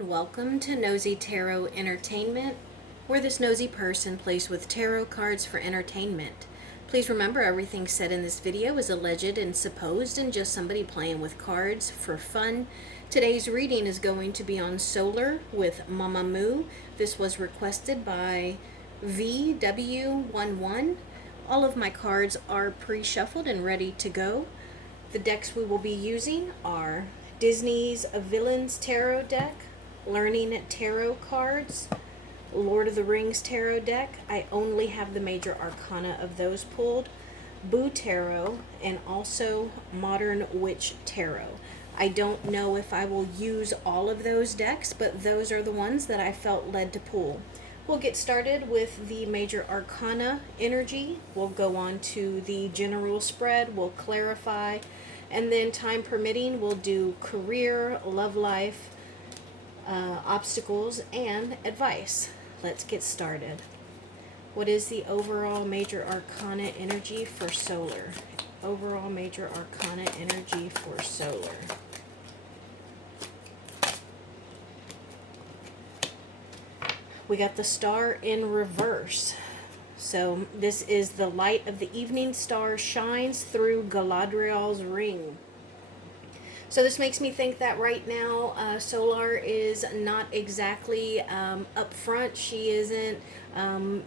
Welcome to Nosy Tarot Entertainment, where this nosy person plays with tarot cards for entertainment. Please remember everything said in this video is alleged and supposed and just somebody playing with cards for fun. Today's reading is going to be on Solar with Mamamoo. This was requested by VW11. All of my cards are pre-shuffled and ready to go. The decks we will be using are Disney's Villains Tarot deck, Learning Tarot cards, Lord of the Rings Tarot deck. I only have the major arcana of those pulled, Boo Tarot, and also Modern Witch Tarot. I don't know if I will use all of those decks, but those are the ones that I felt led to pull. We'll get started with the major arcana energy. We'll go on to the general spread. We'll clarify. And then, time permitting, we'll do career, love life, obstacles, and advice. Let's get started. What is the overall major arcana energy for Solar? Overall major arcana energy for Solar. We got the Star in reverse. So this is the light of the evening star shines through Galadriel's ring. So this makes me think that right now Solar is not exactly up front. She isn't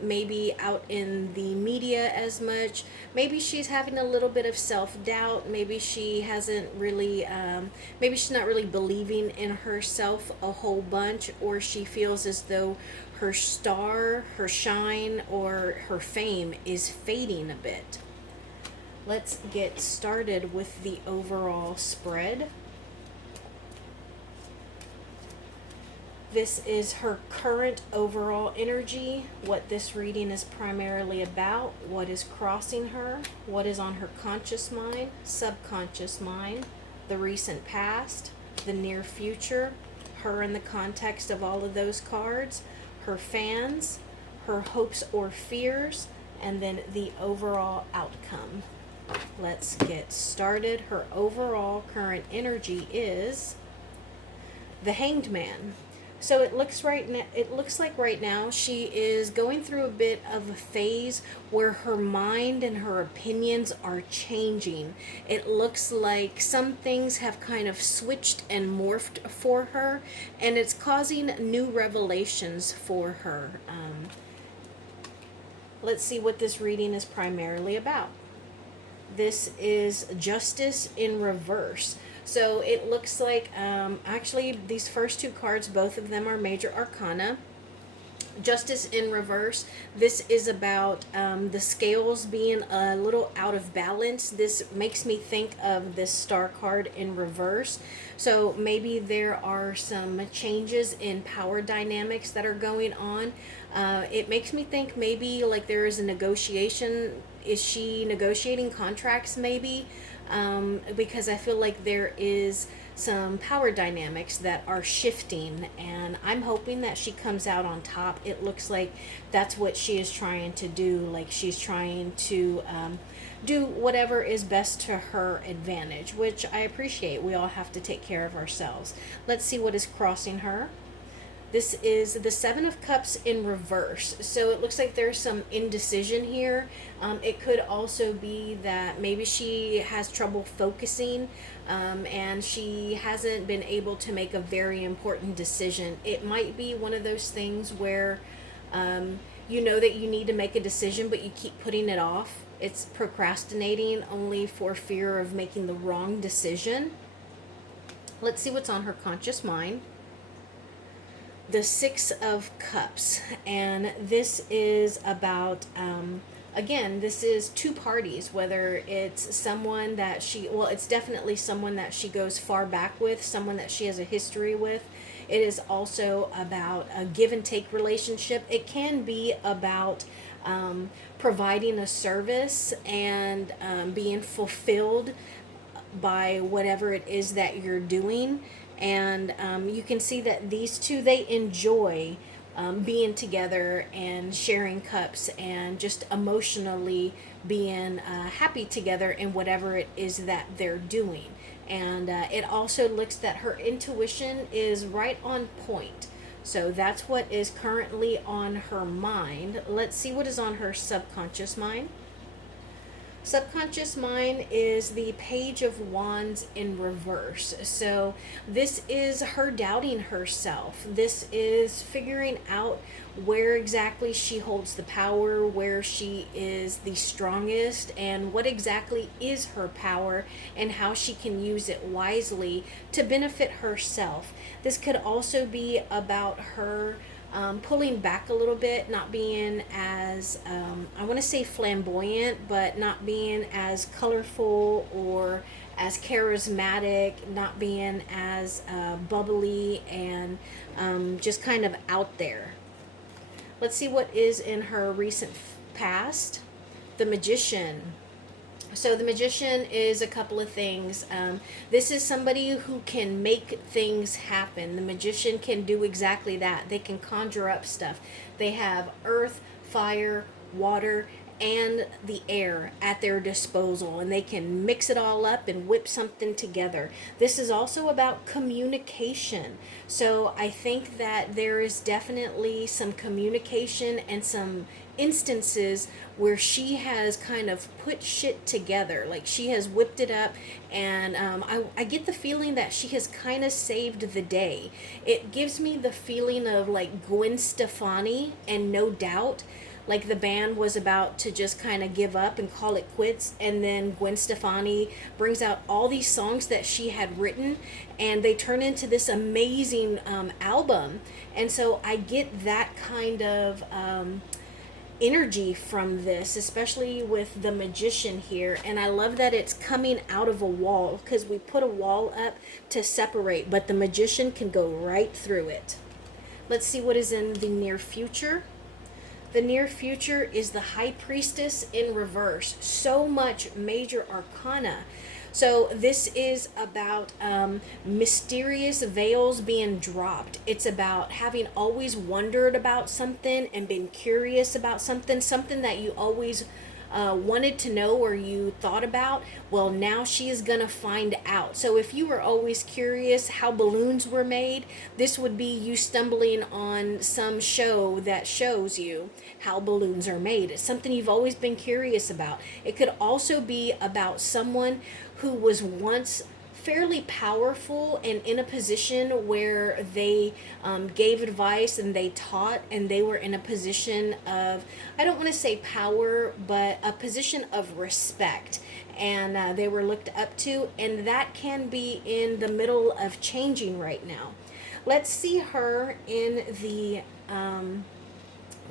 maybe out in the media as much. Maybe she's having a little bit of self-doubt. Maybe she hasn't really, maybe she's not really believing in herself a whole bunch, or she feels as though her star, her shine, or her fame is fading a bit. Let's get started with the overall spread. This is her current overall energy, what this reading is primarily about, what is crossing her, what is on her conscious mind, subconscious mind, the recent past, the near future, her in the context of all of those cards, her fans, her hopes or fears, and then the overall outcome. Let's get started. Her overall current energy is the Hanged Man. So it looks like right now she is going through a bit of a phase where her mind and her opinions are changing. It looks like some things have kind of switched and morphed for her, and it's causing new revelations for her. Let's see what this reading is primarily about. This is Justice in reverse. So it looks like, actually, these first two cards, both of them are major arcana. Justice in reverse, this is about the scales being a little out of balance. This makes me think of this Star card in reverse. So maybe there are some changes in power dynamics that are going on. It makes me think maybe like there is a negotiation. Is she negotiating contracts maybe? Because I feel like there is some power dynamics that are shifting, and I'm hoping that she comes out on top. It looks like that's what she is trying to do. Like she's trying to do whatever is best to her advantage, which I appreciate. We all have to take care of ourselves. Let's see what is crossing her. This is the Seven of Cups in reverse. So it looks like there's some indecision here. It could also be that maybe she has trouble focusing and she hasn't been able to make a very important decision. It might be one of those things where you know that you need to make a decision, but you keep putting it off. It's procrastinating only for fear of making the wrong decision. Let's see what's on her conscious mind. The Six of Cups, and this is about again, this is two parties, whether it's someone that it's definitely someone that she goes far back with, someone that she has a history with. It is also about a give and take relationship. It can be about providing a service and being fulfilled by whatever it is that you're doing. And you can see that these two, they enjoy being together and sharing cups and just emotionally being happy together in whatever it is that they're doing. And it also looks that her intuition is right on point. So that's what is currently on her mind. Let's see what is on her subconscious mind. Subconscious mind is the Page of Wands in reverse. So this is her doubting herself. This is figuring out where exactly she holds the power, where she is the strongest, and what exactly is her power, and how she can use it wisely to benefit herself. This could also be about her pulling back a little bit, not being as, I want to say flamboyant, but not being as colorful or as charismatic, not being as bubbly and just kind of out there. Let's see what is in her recent past. The Magician. So the Magician is a couple of things. This is somebody who can make things happen. The Magician can do exactly that. They can conjure up stuff. They have earth, fire, water, and the air at their disposal, and they can mix it all up and whip something together. This is also about communication. So I think that there is definitely some communication and some instances where she has kind of put shit together, like she has whipped it up, and I get the feeling that she has kind of saved the day. It gives me the feeling of like Gwen Stefani and No Doubt. Like the band was about to just kind of give up and call it quits, and then Gwen Stefani brings out all these songs that she had written, and they turn into this amazing album. And so I get that kind of energy from this, especially with the Magician here. And I love that it's coming out of a wall, because we put a wall up to separate, but the Magician can go right through it. Let's see what is in the near future. The near future is the High Priestess in reverse. So much major arcana. So this is about mysterious veils being dropped. It's about having always wondered about something and been curious about something, something that you always wanted to know or you thought about. Well, now she is going to find out. So if you were always curious how balloons were made, this would be you stumbling on some show that shows you how balloons are made. It's something you've always been curious about. It could also be about someone who was once fairly powerful and in a position where they gave advice and they taught, and they were in a position of, I don't want to say power, but a position of respect, and they were looked up to, and that can be in the middle of changing right now. Let's see her in the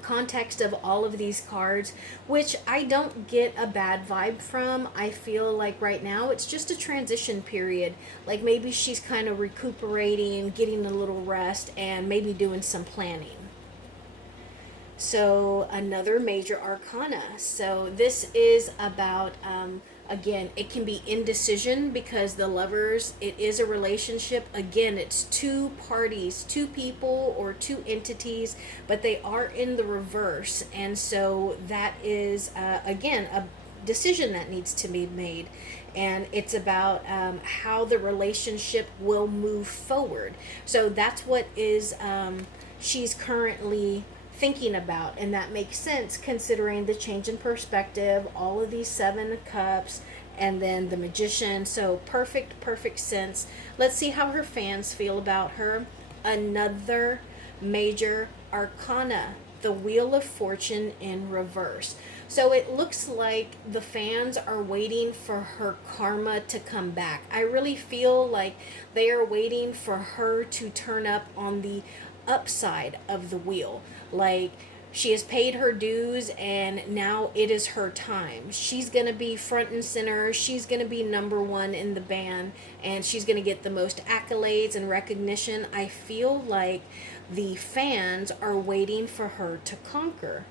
context of all of these cards, which I don't get a bad vibe from. I feel like right now it's just a transition period. Like maybe she's kind of recuperating, getting a little rest, and maybe doing some planning. So another major arcana. So this is about again, it can be indecision, because the Lovers, it is a relationship. Again, it's two parties, two people or two entities, but they are in the reverse. And so that is, again, a decision that needs to be made. And it's about how the relationship will move forward. So that's what is she's currently thinking about, and that makes sense considering the change in perspective, all of these 7 cups, and then the Magician. So perfect sense. Let's see how her fans feel about her. Another major arcana, the Wheel of Fortune in reverse. So it looks like the fans are waiting for her karma to come back. I really feel like they are waiting for her to turn up on the upside of the wheel. Like she has paid her dues and now it is her time. She's going to be front and center. She's going to be number 1 in the band, and she's going to get the most accolades and recognition. I feel like the fans are waiting for her to conquer.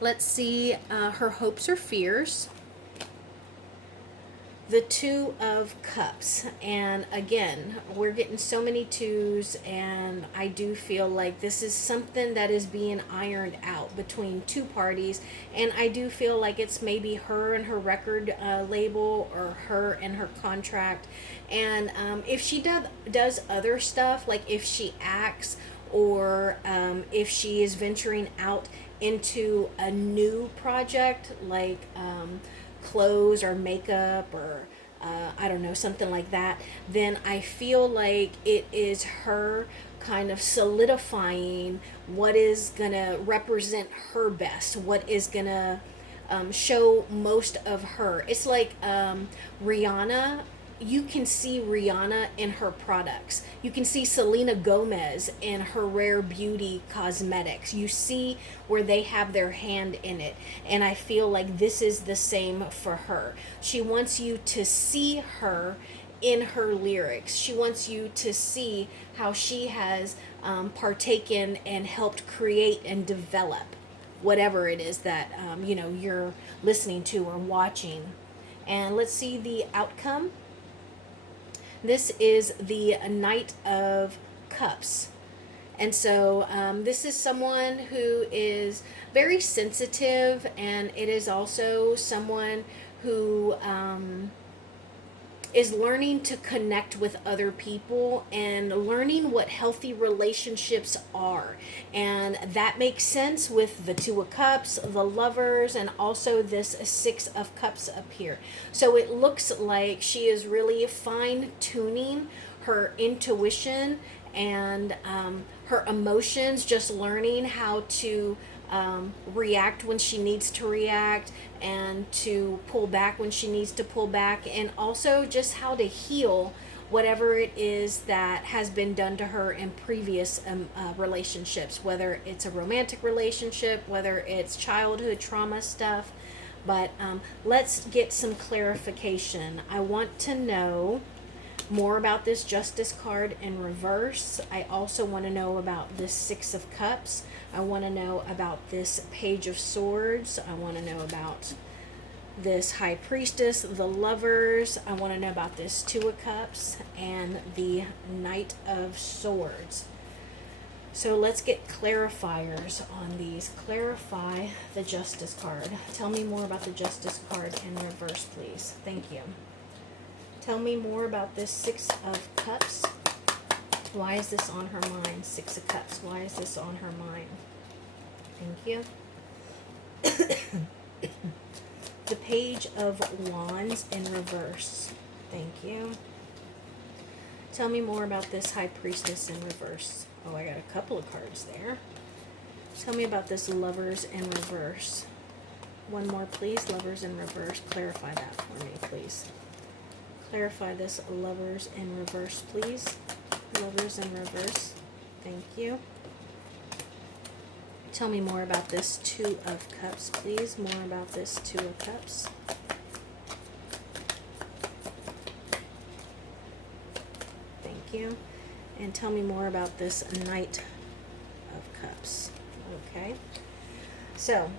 Let's see her hopes or fears. the Two of Cups. And again, we're getting so many twos, and I do feel like this is something that is being ironed out between two parties. And I do feel like it's maybe her and her record label, or her and her contract. And if she does other stuff, like if she acts, or if she is venturing out into a new project, like clothes or makeup, or I don't know, something like that, then I feel like it is her kind of solidifying what is gonna represent her best, what is gonna show most of her. It's like Rihanna. You can see Rihanna in her products. You can see Selena Gomez in her Rare Beauty cosmetics. You see where they have their hand in it. And I feel like this is the same for her. She wants you to see her in her lyrics. She wants you to see how she has partaken and helped create and develop whatever it is that you're listening to or watching. And let's see the outcome. This is the Knight of Cups. And so this is someone who is very sensitive, and it is also someone who is learning to connect with other people and learning what healthy relationships are. And that makes sense with the Two of Cups, the Lovers, and also this Six of Cups up here. So it looks like she is really fine tuning her intuition and her emotions, just learning how to react when she needs to react, and to pull back when she needs to pull back, and also just how to heal whatever it is that has been done to her in previous relationships, whether it's a romantic relationship, whether it's childhood trauma stuff. But let's get some clarification. I want to know more about this Justice card in reverse. I also want to know about this Six of Cups. I want to know about this Page of Swords. I want to know about this High Priestess, the Lovers. I want to know about this Two of Cups and the Knight of Swords. So let's get clarifiers on these. Clarify the Justice card. Tell me more about the Justice card in reverse, please. Thank you. Tell me more about this Six of Cups. Why is this on her mind? Six of Cups. Why is this on her mind? Thank you. The Page of Wands in reverse. Thank you. Tell me more about this High Priestess in reverse. Oh, I got a couple of cards there. Tell me about this Lovers in reverse. One more, please. Lovers in reverse. Clarify that for me, please. Clarify this Lovers in reverse, please. Lovers in reverse. Thank you. Tell me more about this Two of Cups, please. More about this Two of Cups. Thank you. And tell me more about this Knight of Cups. Okay. So,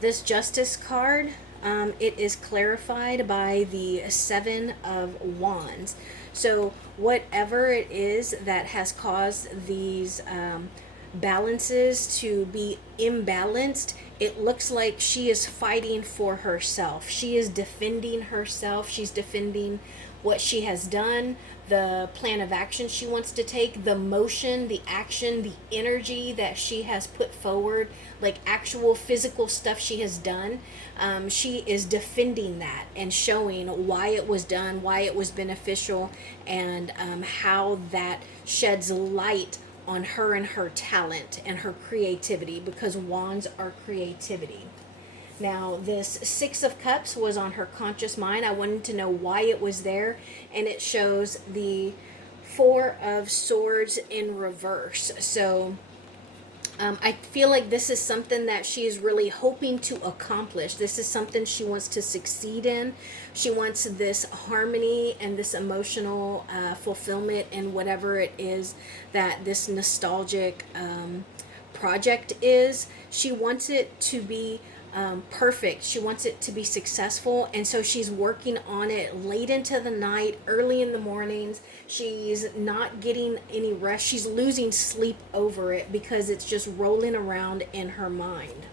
this Justice card, it is clarified by the Seven of Wands. So whatever it is that has caused these balances to be imbalanced, it looks like she is fighting for herself. She is defending herself. She's defending what she has done, the plan of action she wants to take, the motion, the action, the energy that she has put forward, like actual physical stuff she has done. She is defending that and showing why it was done, why it was beneficial, and how that sheds light on her and her talent and her creativity, because wands are creativity. Now, this Six of Cups was on her conscious mind. I wanted to know why it was there, and it shows the Four of Swords in reverse. So I feel like this is something that she is really hoping to accomplish. This is something she wants to succeed in. She wants this harmony and this emotional fulfillment in whatever it is that this nostalgic project is. She wants it to be perfect. She wants it to be successful, and so she's working on it late into the night, early in the mornings. She's not getting any rest. She's losing sleep over it because it's just rolling around in her mind.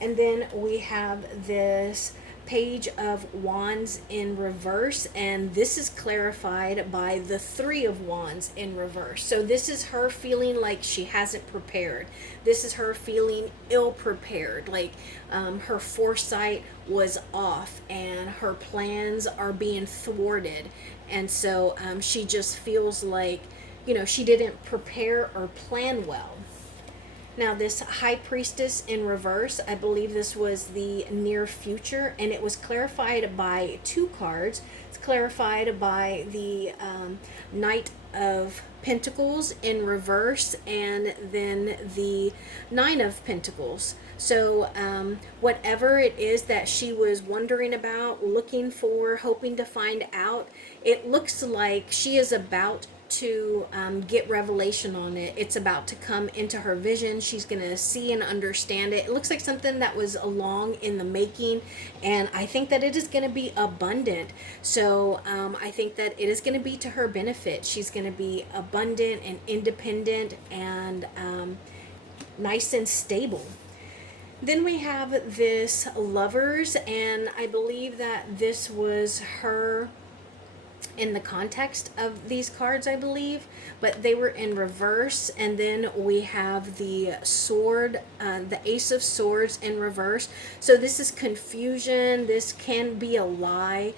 And then we have this Page of Wands in reverse, and this is clarified by the Three of Wands in reverse. So this is her feeling like she hasn't prepared. This is her feeling ill prepared, like her foresight was off and her plans are being thwarted. And so she just feels like, she didn't prepare or plan well. Now, this High Priestess in reverse, I believe this was the near future, and it was clarified by two cards. It's clarified by the Knight of Pentacles in reverse, and then the Nine of Pentacles. So whatever it is that she was wondering about, looking for, hoping to find out, it looks like she is about to get revelation on it. It's about to come into her vision. She's going to see and understand it. It looks like something that was long in the making, and I think that it is going to be abundant. So I think that it is going to be to her benefit. She's going to be abundant and independent and nice and stable. Then we have this Lovers, and I believe that this was her in the context of these cards, I believe, but they were in reverse. And then we have the sword, the Ace of Swords in reverse. So this is confusion. This can be a lie.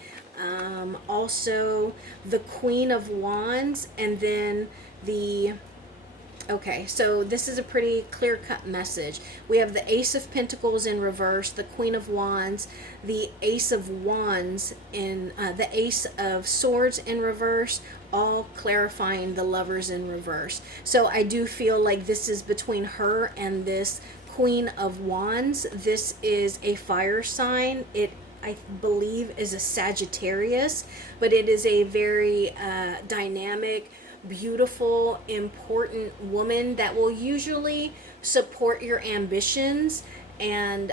Also the Queen of Wands, and then the Okay, so this is a pretty clear-cut message. We have the Ace of Pentacles in reverse, the Queen of Wands, the Ace of Wands in the Ace of Swords in reverse, all clarifying the Lovers in reverse. So I do feel like this is between her and this Queen of Wands. This is a fire sign. It, I believe, is a Sagittarius, but it is a very dynamic, beautiful, important woman that will usually support your ambitions. And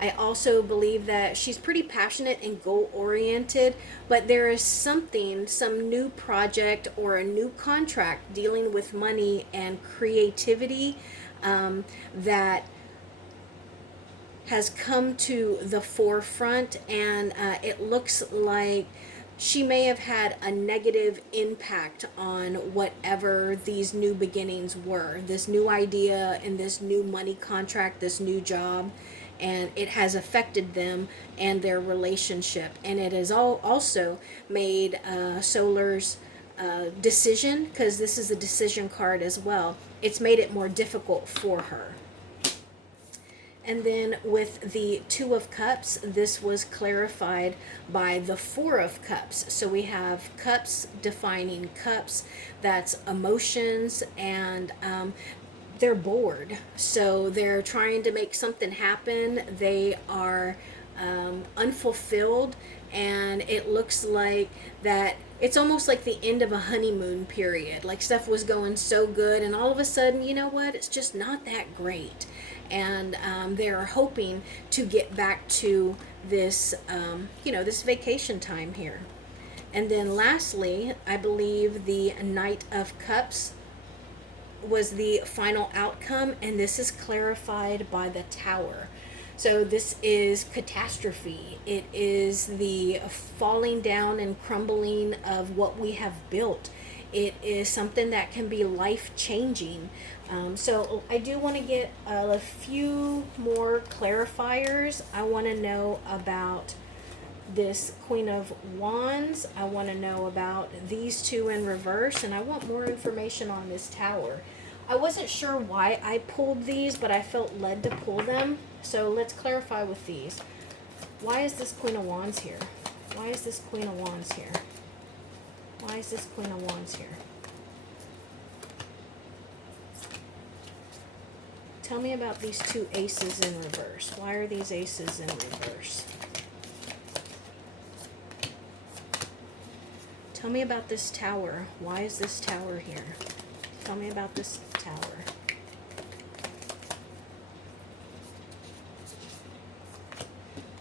I also believe that she's pretty passionate and goal oriented, but there is some new project or a new contract dealing with money and creativity that has come to the forefront, and it looks like she may have had a negative impact on whatever these new beginnings were, this new idea and this new money contract, this new job, and it has affected them and their relationship. And it has also made Solar's decision, because this is a decision card as well, it's made it more difficult for her. And then with the Two of Cups, this was clarified by the Four of Cups. So we have cups defining cups, that's emotions, and they're bored. So they're trying to make something happen. They are unfulfilled, and it looks like that it's almost like the end of a honeymoon period. Like stuff was going so good, and all of a sudden, you know what, it's just not that great. And they're hoping to get back to this, this vacation time here. And then lastly, I believe the Knight of Cups was the final outcome, and this is clarified by the Tower. So this is catastrophe. It is the falling down and crumbling of what we have built. It is something that can be life-changing. So I do want to get a few more clarifiers. I want to know about this Queen of Wands. I want to know about these two in reverse, and I want more information on this Tower. I wasn't sure why I pulled these, but I felt led to pull them. So let's clarify with these. Why is this Queen of Wands here? Why is this Queen of Wands here? Why is this Queen of Wands here? Tell me about these two aces in reverse. Why are these aces in reverse? Tell me about this Tower. Why is this Tower here? Tell me about this Tower.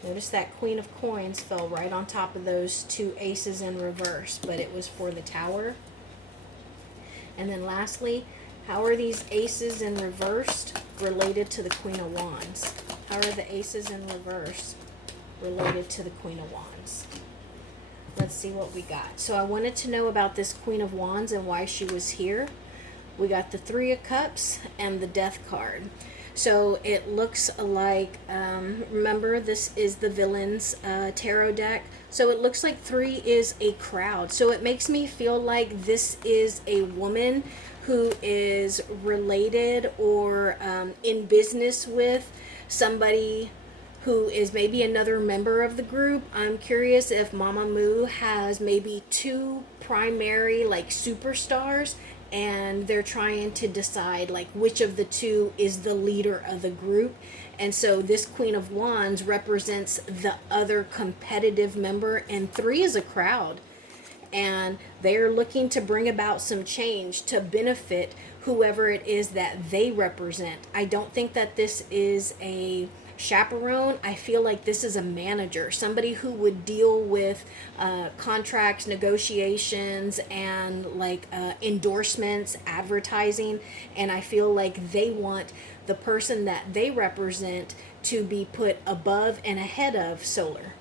Notice that Queen of Coins fell right on top of those two aces in reverse, but it was for the Tower. And then lastly, how are these aces in reverse related to the Queen of Wands? How are the aces in reverse related to the Queen of Wands? Let's see what we got. So I wanted to know about this Queen of Wands and why she was here. We got the Three of Cups and the Death card. So it looks like, remember, this is the villain's tarot deck. So it looks like 3 is a crowd. So it makes me feel like this is a woman who is related or in business with somebody who is maybe another member of the group. I'm curious if Mamamoo has maybe 2 primary like superstars, and they're trying to decide like which of the 2 is the leader of the group. And so this Queen of Wands represents the other competitive member, and 3 is a crowd. And they're looking to bring about some change to benefit whoever it is that they represent. I don't think that this is a chaperone. I feel like this is a manager, somebody who would deal with contracts, negotiations, and like endorsements, advertising. And I feel like they want the person that they represent to be put above and ahead of Solar.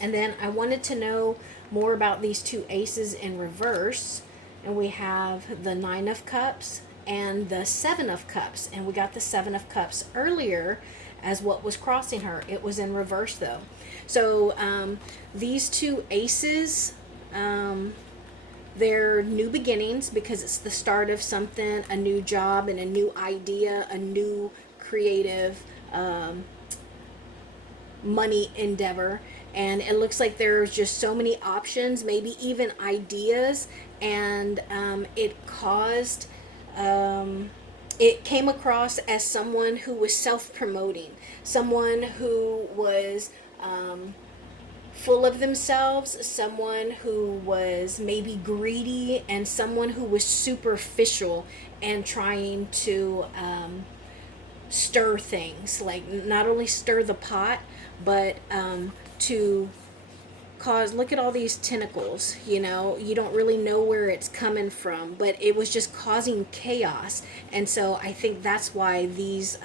And then I wanted to know more about these 2 aces in reverse. And we have the 9 of Cups and the 7 of Cups. And we got the 7 of Cups earlier as what was crossing her. It was in reverse though. So these 2 aces, they're new beginnings because it's the start of something, a new job and a new idea, a new creative money endeavor. And it looks like there's just so many options, maybe even ideas, and it caused it came across as someone who was self-promoting, someone who was full of themselves, someone who was maybe greedy, and someone who was superficial and trying to stir things, like not only stir the pot, but to cause, look at all these tentacles, you know, you don't really know where it's coming from, but it was just causing chaos. And so I think that's why these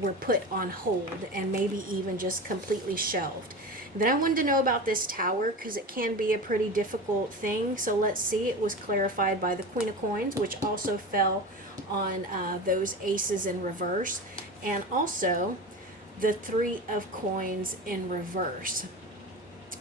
were put on hold and maybe even just completely shelved. Then I wanted to know about this Tower because it can be a pretty difficult thing. So let's see. It was clarified by the Queen of Coins, which also fell on those aces in reverse, and also the 3 of Coins in reverse.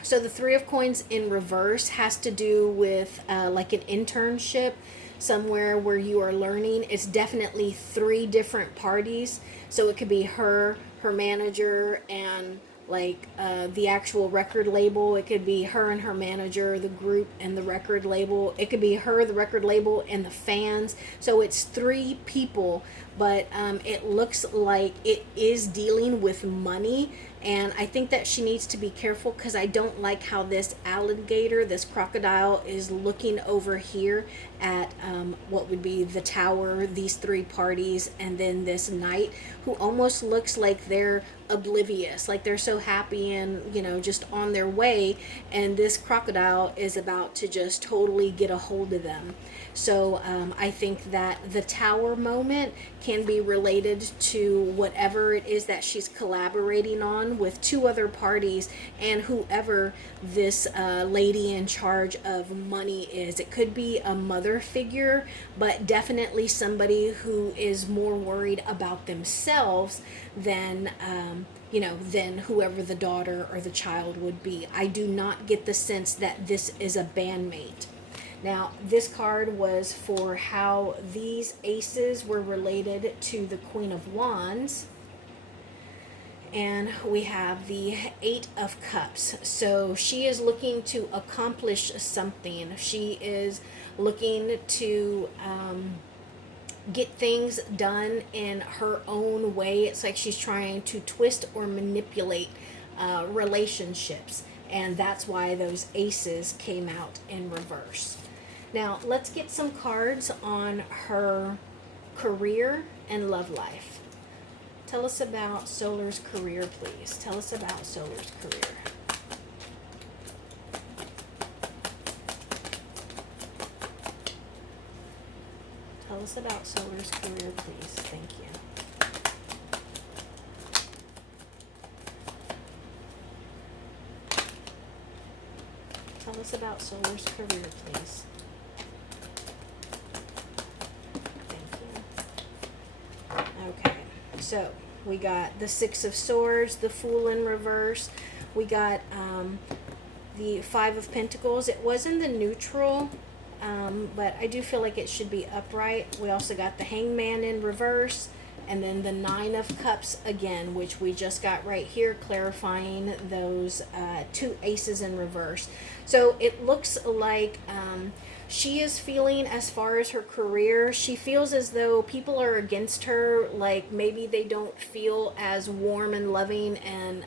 So the 3 of Coins in reverse has to do with like an internship somewhere where you are learning. It's definitely 3 different parties. So it could be her manager, and like the actual record label. It could be her and her manager, the group, and the record label. It could be her, the record label, and the fans. So it's 3 people, but it looks like it is dealing with money. And I think that she needs to be careful because I don't like how this alligator, this crocodile, is looking over here at what would be the Tower, these 3 parties, and then this knight who almost looks like they're oblivious, like they're so happy and, you know, just on their way, and this crocodile is about to just totally get a hold of them. So I think that the Tower moment can be related to whatever it is that she's collaborating on with 2 other parties and whoever this lady in charge of money is. It could be a mother figure, but definitely somebody who is more worried about themselves than than whoever the daughter or the child would be. I do not get the sense that this is a bandmate. Now, this card was for how these aces were related to the Queen of Wands. And we have the 8 of Cups. So she is looking to accomplish something. She is looking to get things done in her own way. It's like she's trying to twist or manipulate relationships. And that's why those aces came out in reverse. Now, let's get some cards on her career and love life. Tell us about Solar's career, please. Tell us about Solar's career. Tell us about Solar's career, please. Thank you. Tell us about Solar's career, please. Thank you. Okay, so we got the Six of Swords, the Fool in reverse. We got the Five of Pentacles. It was in the neutral, but I do feel like it should be upright. We also got the Hangman in reverse, and then the Nine of Cups again, which we just got right here, clarifying those two aces in reverse. So it looks like she is feeling, as far as her career, she feels as though people are against her, like maybe they don't feel as warm and loving and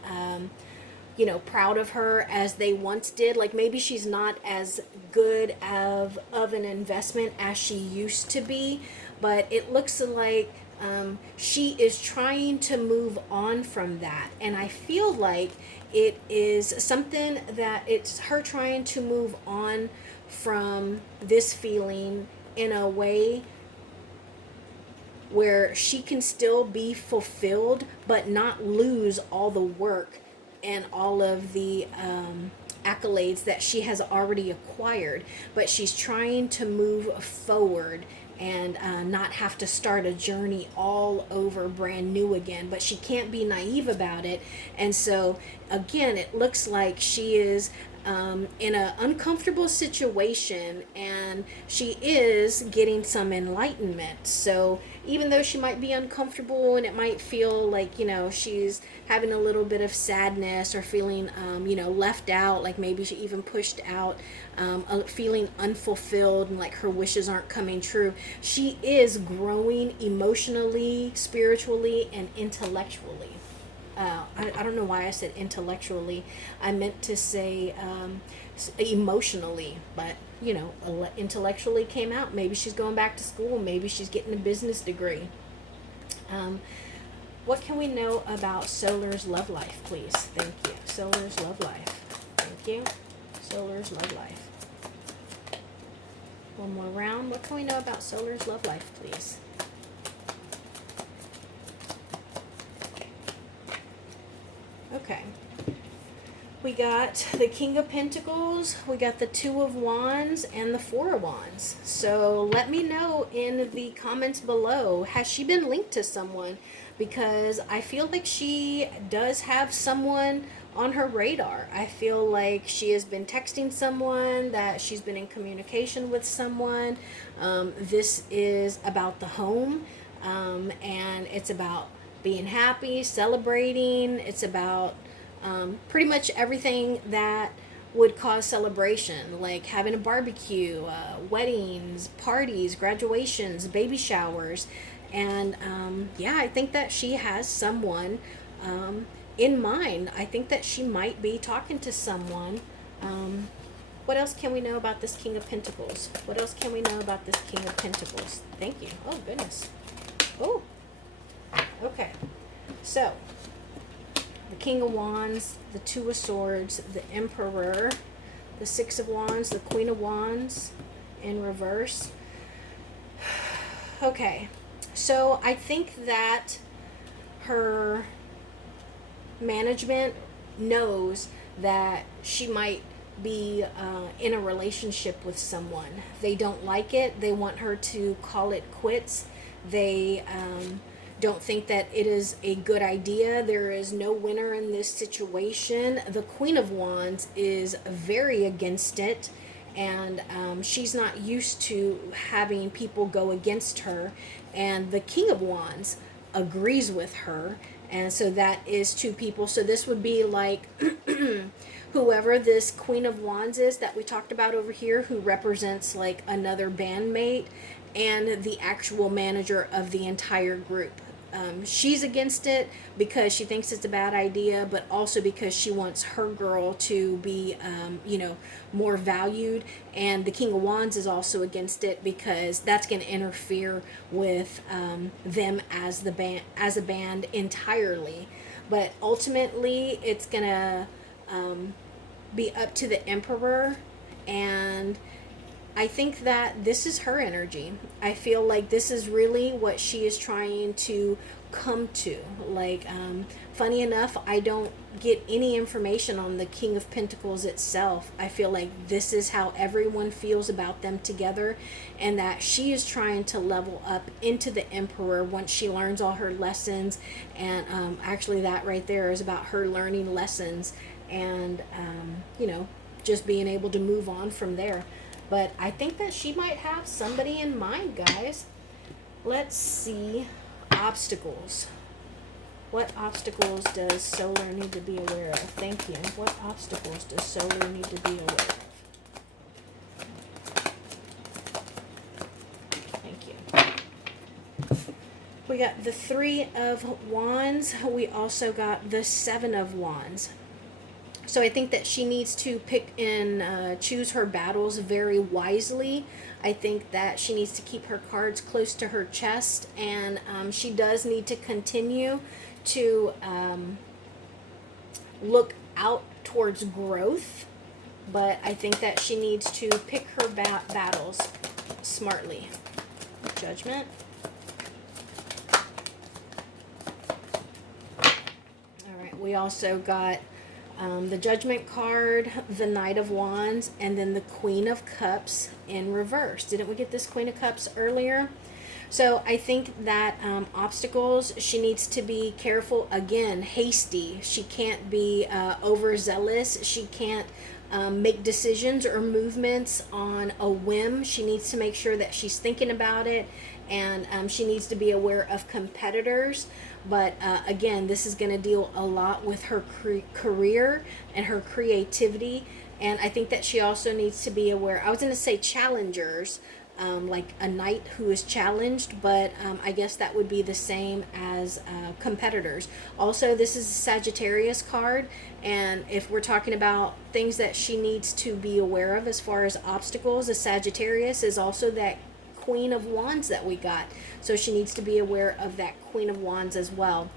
you know, proud of her as they once did. Like maybe she's not as good of an investment as she used to be, but it looks like she is trying to move on from that. And I feel like it is something that it's her trying to move on from this feeling in a way where she can still be fulfilled but not lose all the work and all of the accolades that she has already acquired. But she's trying to move forward and not have to start a journey all over brand new again. But she can't be naive about it. And so again, it looks like she is in an uncomfortable situation, and she is getting some enlightenment. So even though she might be uncomfortable and it might feel like, you know, she's having a little bit of sadness or feeling, you know, left out, like maybe she even pushed out, feeling unfulfilled and like her wishes aren't coming true, she is growing emotionally, spiritually, and intellectually. I don't know why I said intellectually. I meant to say emotionally, but you know, intellectually came out. Maybe she's going back to school. Maybe she's getting a business degree. What can we know about Solar's love life, please? Thank you. Solar's love life. Thank you. Solar's love life. One more round. What can we know about Solar's love life, please? Okay, we got the King of Pentacles, we got the Two of Wands, and the Four of Wands. So let me know in the comments below, has she been linked to someone? Because I feel like she does have someone on her radar. I feel like she has been texting someone, that she's been in communication with someone. This is about the home, and it's about being happy, celebrating. It's about pretty much everything that would cause celebration, like having a barbecue, weddings, parties, graduations, baby showers. And yeah, I think that she has someone in mind. I think that she might be talking to someone. What else can we know about this King of Pentacles? What else can we know about this King of Pentacles? Thank you. Oh, goodness. Oh, okay. So, the King of Wands, the Two of Swords, the Emperor, the Six of Wands, the Queen of Wands in reverse. Okay, so I think that her management knows that she might be in a relationship with someone. They don't like it. They want her to call it quits. They don't think that it is a good idea. There is no winner in this situation. The Queen of Wands is very against it, and she's not used to having people go against her. And the King of Wands agrees with her, and so that is two people. So this would be like whoever this Queen of Wands is that we talked about over here, who represents like another bandmate, and the actual manager of the entire group. she's against it because she thinks it's a bad idea, but also because she wants her girl to be, more valued. And the King of Wands is also against it because that's going to interfere with them as a band entirely. But ultimately, it's going to be up to the Emperor, and I think that this is her energy. I feel like this is really what she is trying to come to. Like, funny enough, I don't get any information on the King of Pentacles itself. I feel like this is how everyone feels about them together, and that she is trying to level up into the Emperor once she learns all her lessons. And actually, that right there is about her learning lessons and, just being able to move on from there. But I think that she might have somebody in mind, guys. Let's see. Obstacles. What obstacles does Solar need to be aware of? Thank you. What obstacles does Solar need to be aware of? Thank you. We got the Three of Wands. We also got the Seven of Wands. So I think that she needs to pick and choose her battles very wisely. I think that she needs to keep her cards close to her chest, and she does need to continue to look out towards growth. But I think that she needs to pick her battles smartly. Judgment. All right, we also got the Judgment card, the Knight of Wands, and then the Queen of Cups in reverse. Didn't we get this Queen of Cups earlier? So I think that obstacles, she needs to be careful. Again, hasty. She can't be overzealous. She can't make decisions or movements on a whim. She needs to make sure that she's thinking about it, and she needs to be aware of competitors. But again, this is going to deal a lot with her career and her creativity. And I think that she also needs to be aware, I was going to say challengers, like a knight who is challenged, but I guess that would be the same as competitors. Also, this is a Sagittarius card, and if we're talking about things that she needs to be aware of as far as obstacles, a Sagittarius is also that Queen of Wands that we got. So she needs to be aware of that Queen of Wands as well.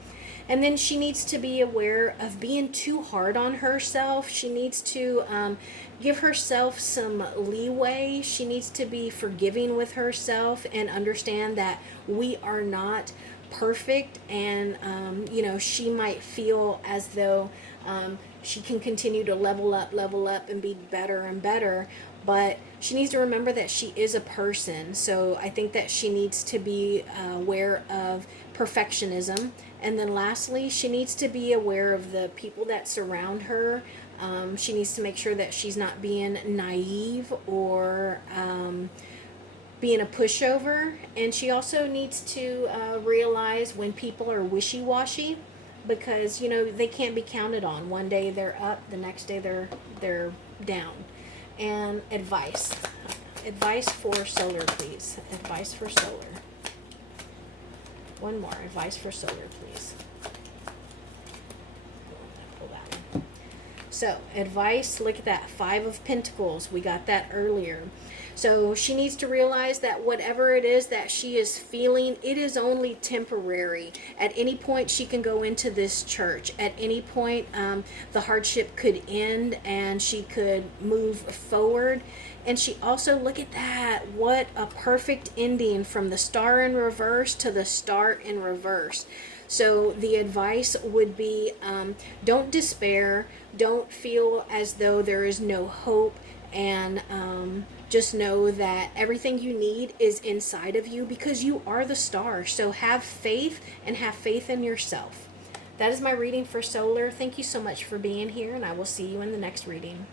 And then she needs to be aware of being too hard on herself. She needs to give herself some leeway. She needs to be forgiving with herself and understand that we are not perfect. And, she might feel as though she can continue to level up and be better and better. But she needs to remember that she is a person. So I think that she needs to be aware of perfectionism. And then lastly, she needs to be aware of the people that surround her. She needs to make sure that she's not being naive or being a pushover. And she also needs to realize when people are wishy-washy, because, they can't be counted on. One day they're up, the next day they're down. And advice. Advice for Solar, please. Advice for Solar. One more. Advice for Solar, please. Pull that one. So, advice, look at that. 5 of Pentacles. We got that earlier. So, she needs to realize that whatever it is that she is feeling, it is only temporary. At any point, she can go into this church. At any point, the hardship could end and she could move forward. And she also, look at that. What a perfect ending from the Star in reverse to the Star in reverse. So the advice would be, don't despair. Don't feel as though there is no hope. And just know that everything you need is inside of you, because you are the star. So have faith, and have faith in yourself. That is my reading for Solar. Thank you so much for being here, and I will see you in the next reading.